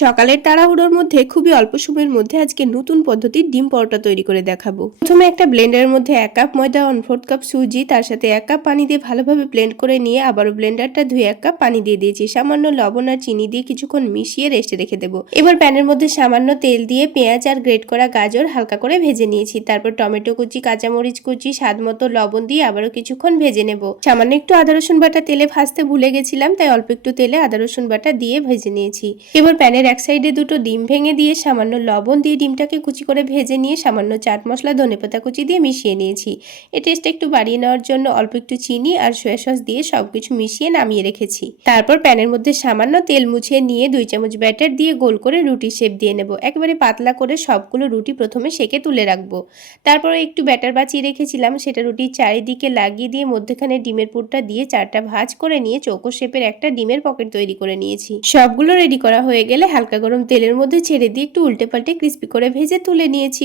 সকালের তাড়াহুড়োর মধ্যে খুবই অল্প সময়ের মধ্যে আজকে নতুন পদ্ধতির ডিম পরোটা তৈরি করে দেখাবো। প্রথমে একটা ব্লেন্ডারের মধ্যে 1 কাপ ময়দা, 1/4 কাপ সুজি, তার সাথে 1 কাপ পানি দিয়ে ভালোভাবে ব্লেন্ড করে নিয়ে আবারও ব্লেন্ডারটা ধুয়ে 1 কাপ পানি দিয়ে দিয়েছি। সামান্য লবণ আর চিনি দিয়ে কিছুক্ষণ মিশিয়ে রেস্টে রেখে দেবো। এবার প্যানের মধ্যে সামান্য তেল দিয়ে পেঁয়াজ আর গ্রেট করা গাজর হালকা করে ভেজে নিয়েছি। তারপর টমেটো কুচি, কাঁচামরিচ কুচি, স্বাদ মতো লবণ দিয়ে আবারও কিছুক্ষণ ভেজে নেব। সামান্য একটু আদা রসুন বাটা তেলে ভাজতে ভুলে গেছিলাম, তাই অল্প একটু তেলে আদা রসুন বাটা দিয়ে ভেজে নিয়েছি। এবার প্যানের এক সাইডে দুটো ডিম ভেঙে দিয়ে সামান্য লবণ দিয়ে ডিমটাকে কুচি করে ভেজে নিয়ে সামান্য চাট মশলা, ধনেপাতা কুচি দিয়ে মিশিয়ে নিয়েছি। এই টেস্টটা একটু বাড়িয়ে নেওয়ার জন্য অল্প একটু চিনি আর সয়া সস দিয়ে সবকিছু মিশিয়ে নামিয়ে রেখেছি। তারপর প্যানের মধ্যে সামান্য তেল মুছিয়ে নিয়ে 2 চামচ ব্যাটার দিয়ে গোল করে রুটি শেপ দিয়ে নেব। একেবারে পাতলা করে সবগুলো রুটি প্রথমে সেকে তুলে রাখবো। তারপর একটু ব্যাটার বাঁচিয়ে রেখেছিলাম, সেটা রুটির চারিদিকে লাগিয়ে দিয়ে মধ্যেখানে ডিমের পুরটা দিয়ে 4টা ভাঁজ করে নিয়ে চৌকো শেপের একটা ডিমের পকেট তৈরি করে নিয়েছি। সবগুলো রেডি করা হয়ে গেলে হালকা গরম তেলের মধ্যে ছেড়ে দিয়ে একটু উল্টে পাল্টে ক্রিস্পি করে ভেজে তুলে নিয়েছি।